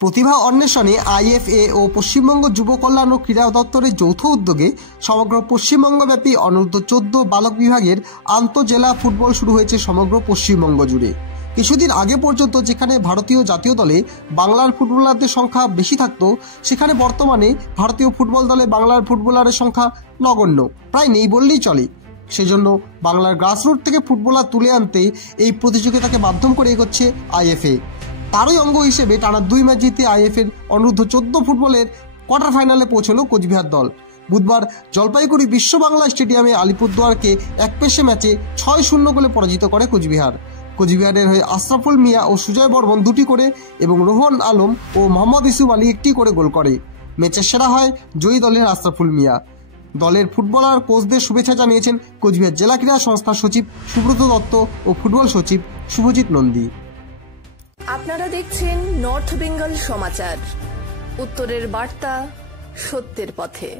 প্রতিভা অন্বেষণে IFA ও পশ্চিমবঙ্গ যুব কল্যাণ ও ক্রীড়া দপ্তরের যৌথ উদ্যোগে সমগ্র পশ্চিমবঙ্গব্যাপী অনূর্ধ্ব 14 বালক বিভাগের আন্তঃজেলা ফুটবল শুরু হয়েছে সমগ্র পশ্চিমবঙ্গ জুড়ে। কিছুদিন আগে পর্যন্ত যেখানে ভারতীয় জাতীয় দলে বাংলার ফুটবলারদের সংখ্যা বেশি থাকত, সেখানে বর্তমানে ভারতীয় ফুটবল দলে বাংলার ফুটবলারের সংখ্যা নগণ্য, প্রায় নেই বললেই চলে। সেজন্য বাংলার গ্রাসরুট থেকে ফুটবলার তুলে আনতে এই প্রতিযোগিতাকে মাধ্যম করে এগোচ্ছে আইএফএ। তারই অঙ্গ হিসেবে টানা 2 ম্যাচ জিতে আইএফএর অনূর্ধ্ব 14 ফুটবলের কোয়ার্টার ফাইনালে পৌঁছল কোচবিহার দল। বুধবার জলপাইগুড়ি বিশ্ব বাংলা স্টেডিয়ামে আলিপুরদুয়ারকে একপেশে ম্যাচে 6-0 গোলে পরাজিত করে কোচবিহার। কোচবিহারের হয়ে আশরাফুল মিয়া ও সুজয় বর্মন 2টি করে এবং রোহন আলম ও মোহাম্মদ ইউসুফ আলী 1টি করে গোল করে। ম্যাচের সেরা হয় জয়ী দলের আশরাফুল মিয়া। দলের ফুটবলার কোচদের শুভেচ্ছা জানিয়েছেন কোচবিহার জেলা ক্রীড়া সংস্থার সচিব সুব্রত দত্ত ও ফুটবল সচিব শুভজিৎ নন্দী। আপনারা দেখছেন নর্থ বেঙ্গল সমাচার, উত্তরের বার্তা, সত্যের পথে।